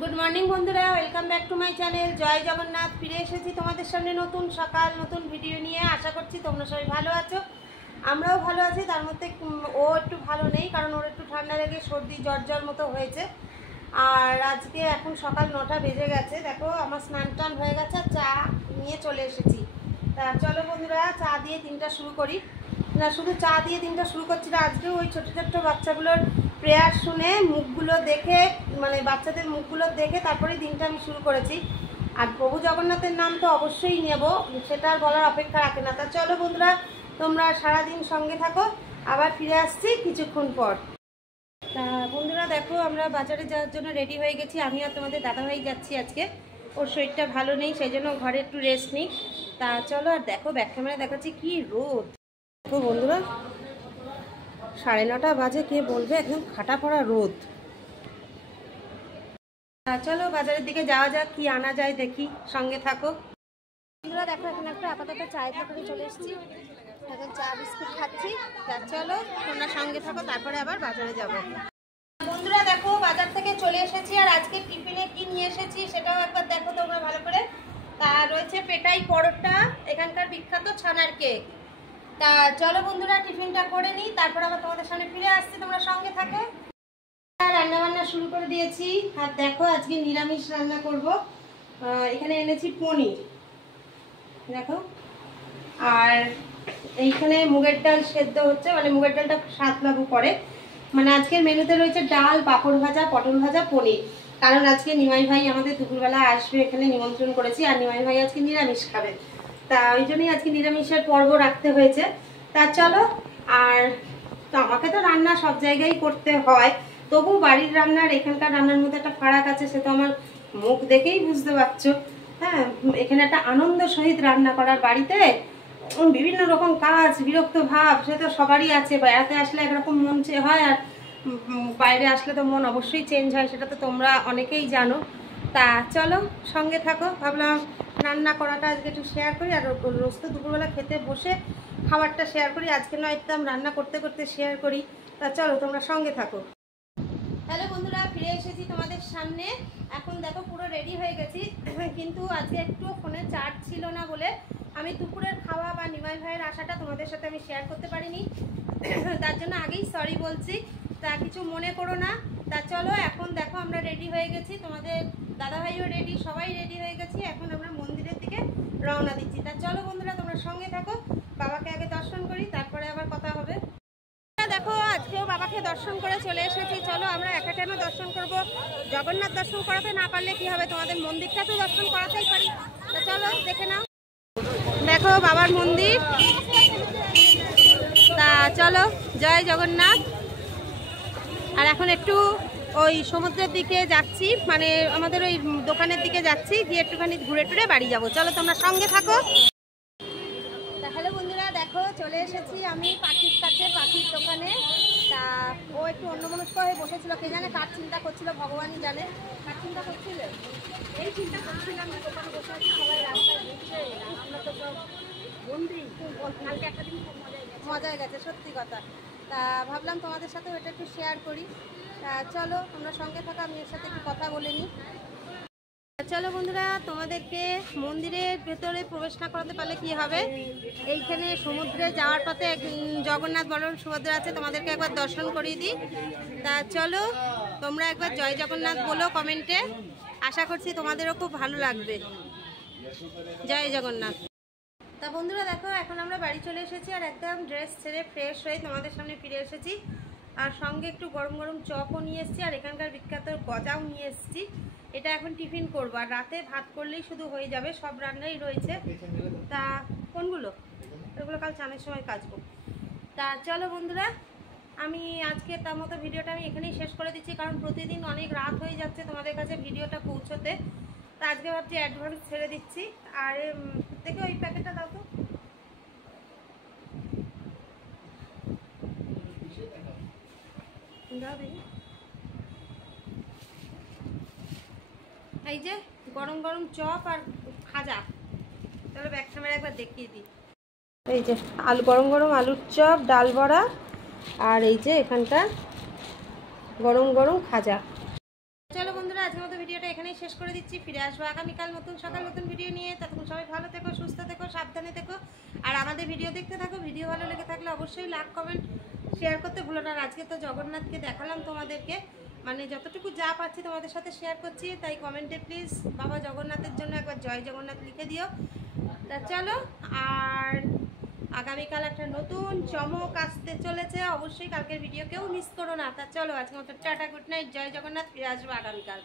Good morning बंधुरा welcome back to my channel Jai Jagannath फिरे एसेছি তোমাদের সামনে নতুন সকাল নতুন ভিডিও নিয়ে আশা করছি তোমরা সবাই ভালো আছো আমরাও ভালো আছি তার মধ্যে ও একটু ভালো নেই কারণ ওর একটু ঠান্ডা লেগে সর্দি জ্বর মতো হয়েছে আর আজকে এখন সকাল 9টা বেজে গেছে দেখো আমার স্নান টান হয়ে গেছে চা নিয়ে চলে এসেছি তা চলো বন্ধুরা চা দিয়ে দিনটা শুরু করি না শুধু চা দিয়ে দিনটা শুরু করছি না আজকে ওই ছোট ছোট বাচ্চাগুলোর প্রেয়ার শুনে মুখগুলো দেখে মানে বাচ্চাদের মুখগুলো দেখে তারপরে দিনটা আমি শুরু করেছি আর প্রভু জগন্নাথের নাম তো অবশ্যই নেব সেটা আর বলার অপেক্ষা রাখে না তা চলো বন্ধুরা তোমরা সারা দিন সঙ্গে থাকো আবার ফিরে আসছি কিছুক্ষণ পর তা বন্ধুরা দেখো আমরা বাজারে যাওয়ার জন্য রেডি হয়ে গেছি আমি আর তোমাদের দাদাভাই যাচ্ছি আজকে ওর শরীরটা ভালো নেই সেই জন্য ঘরে একটু রেস্ট নিই তা চলো আর দেখো ব্যাক ক্যামেরায় দেখাচ্ছি কি রোদ দেখো বন্ধুরা 9:30 বাজে কে বলবে একদম ফাটা পড়া রোদ চলো বাজারের দিকে যাওয়া যাক কি আনা যায় দেখি সঙ্গে থাকো বন্ধুরা দেখো এখন একটা আপাতত চায়ের দোকানে চলে এসেছি এখন চা বিস্কুট খাচ্ছি চলো তোমরা সঙ্গে থাকো তারপরে আবার বাজারে যাব বন্ধুরা দেখো বাজার থেকে চলে এসেছি আর আজকে টিফিনে কি নিয়ে এসেছি সেটাও একবার দেখো তোমরা ভালো করে তা রয়েছে পেটাই পরোটা এখানকার বিখ্যাত ছানার কেক তা চলো বন্ধুরা টিফিনটা করে নিই তারপর আবার তোমাদের সামনে ফিরে আসছি তোমরা সঙ্গে থাকো রান্না বান্না শুরু করে দিয়েছি আর দেখো আজকে নিরামিষ রান্না করব এখানে এনেছি পনির দেখো আর এইখানে মুগের ডাল সেদ্ধ হচ্ছে মানে মুগের ডালটা সাতলাবু করে মানে আজকের মেনুতে রয়েছে ডাল পাঁপড় ভাজা পটল ভাজা পনির কারণ আজকে নিমাই ভাই আমাদের দুপুরবেলা আসবে এখানে নিমন্ত্রণ করেছি আর নিমাই ভাই আজকে নিরামিষ খাবে তা ওই জন্যই আজকে নিরামিষের পর্ব রাখতে হয়েছে তা চলো আর তো আমাকে তো রান্না সব জায়গায় করতে হয় তবু বাড়ির রান্নার এখানকার রান্নার মধ্যে একটা ফারাক আছে সে তো আমার মুখ দেখেই বুঝতে পারছো হ্যাঁ এখানে একটা আনন্দ সহিত রান্না করার বাড়িতে বিভিন্ন রকম কাজ বিরক্ত ভাব সে তো সবারই আছে বেড়াতে আসলে একরকম মন হয় আর বাইরে আসলে তো মন অবশ্যই চেঞ্জ হয় সেটা তো তোমরা অনেকেই জানো তা চলো সঙ্গে থাকো ভাবলাম রান্না করাটা আজকে একটু শেয়ার করি আর রোজ তো দুপুরবেলা খেতে বসে খাবারটা শেয়ার করি আজকে নয় একদম রান্না করতে করতে শেয়ার করি তা চলো তোমরা সঙ্গে থাকো হ্যালো বন্ধুরা ফিরে এসেছি তোমাদের সামনে এখন দেখো পুরো রেডি হয়ে গেছি কিন্তু আজকে একটু ফোনে চার্জ ছিল না বলে আমি দুপুরের খাওয়া বা নিমাই ভাইয়ের আশাটা তোমাদের সাথে আমি শেয়ার করতে পারিনি তার জন্য আগেই সরি বলছি তা কিছু মনে করো না তা চলো এখন দেখো আমরা রেডি হয়ে গেছি তোমাদের দাদাভাইও রেডি সবাই রেডি হয়ে গেছি এখন আমরা মন্দিরের দিকে রওনা দিচ্ছি তা চলো বন্ধুরা তোমরা সঙ্গে থাকো বাবাকে আগে দর্শন করি তারপরে আবার কথা হবে দেখো আজকেও বাবাকে দর্শন করে চলে এসেছি চলো আমরা একা কেন দর্শন করব জগন্নাথ দর্শন করাতে না পারলে কি হবে তোমাদের মন্দিরটা তো দর্শন করাতেই পারি তা চলো দেখে নাও দেখো বাবার মন্দির তা চলো জয় জগন্নাথ আর এখন একটু ওই সমুদ্রের দিকে যাচ্ছি মানে আমাদের ওই দোকানের দিকে যাচ্ছি দিয়ে একটুখানি ঘুরে টুরে বাড়ি যাবো চলো তোমরা সঙ্গে থাকো হ্যালো বন্ধুরা দেখো চলে এসেছি আমি পাখির কাছে পাখির দোকানে তা ও একটু অন্যমনস্ক হয়ে বসেছিল কে জানে কার চিন্তা করছিল ভগবানই জানে কার চিন্তা করছিল এই চিন্তা করছিলাম যে দোকানে বসে আছি সবাই রাস্তায় দেখছে আমরা তো সব বন্ধু কালকে একটা দিন খুব মজা হয়ে গেছে সত্যি কথা তা ভাবলাম তোমাদের সাথে ওটা একটু শেয়ার করি তা চলো তোমরা সঙ্গে থাকো আমি এর সাথে একটু কথা বলে নিই চলো বন্ধুরা তোমাদেরকে মন্দিরের ভেতরে প্রবেশ না করাতে পারলে কি হবে এইখানে সমুদ্রে যাওয়ার পথে জগন্নাথ বলরাম সুভদ্রা আছে তোমাদেরকে একবার দর্শন করিয়ে দিই তা চলো তোমরা একবার জয় জগন্নাথ বলো কমেন্টে আশা করছি তোমাদেরও খুব ভালো লাগবে জয় জগন্নাথ তা বন্ধুরা দেখো এখন আমরা বাড়ি চলে এসেছি আর একদম ড্রেস ছেড়ে ফ্রেশ হয়ে তোমাদের সামনে ফিরে এসেছি আর সঙ্গে একটু গরম গরম চপও নিয়ে এসেছি আর এখানকার বিখ্যাত গজাও নিয়ে এসেছি এটা এখন টিফিন করবো আর রাতে ভাত করলেই শুধু হয়ে যাবে সব রান্নাই রয়েছে তা কোনগুলো এগুলো কাল চানের সময় কাচবো তা চলো বন্ধুরা আমি আজকে তার মতো ভিডিওটা আমি এখানেই শেষ করে দিচ্ছি কারণ প্রতিদিন অনেক রাত হয়ে যাচ্ছে তোমাদের কাছে ভিডিওটা পৌঁছতে তা আজকে ভাবছি অ্যাডভান্স ছেড়ে দিচ্ছি আর দেখে ওই প্যাকেটটা দাও তো এই যে গরম গরম চপ আর খাজা তাহলে ব্যাক ক্যামেরা একবার দেখিয়ে দিই এই যে আলু গরম গরম আলুর চপ ডাল বড়া আর এই যে এখানটা গরম গরম খাজা চলো বন্ধুরা আজকের মতো ভিডিওটা শেষ করে দিচ্ছি। ফিরে আসবো আগামীকাল নতুন সকাল নতুন ভিডিও নিয়ে। ততক্ষণ সবাই ভালো থেকো, সুস্থ থেকো, সাবধানে থেকো, আর আমাদের ভিডিও দেখতে থাকো। ভিডিও ভালো লেগে থাকলে অবশ্যই লাইক কমেন্ট শেয়ার করতে ভুলো না। আজকে তো জগন্নাথকে দেখালাম তোমাদেরকে, মানে যতটুকু যা পাচ্ছি তোমাদের সাথে শেয়ার করছি, তাই কমেন্টে প্লিজ বাবা জগন্নাথের জন্য একবার জয় জগন্নাথ লিখে দিও। তা চলো, আর আগামীকাল একটা নতুন চমক আসতে চলেছে, অবশ্যই কালকের ভিডিও কেউ মিস করো না। তা চলো, আজকে মতো টাটা, গুড নাইট, জয় জগন্নাথ। ফিরে আসবো আগামীকাল।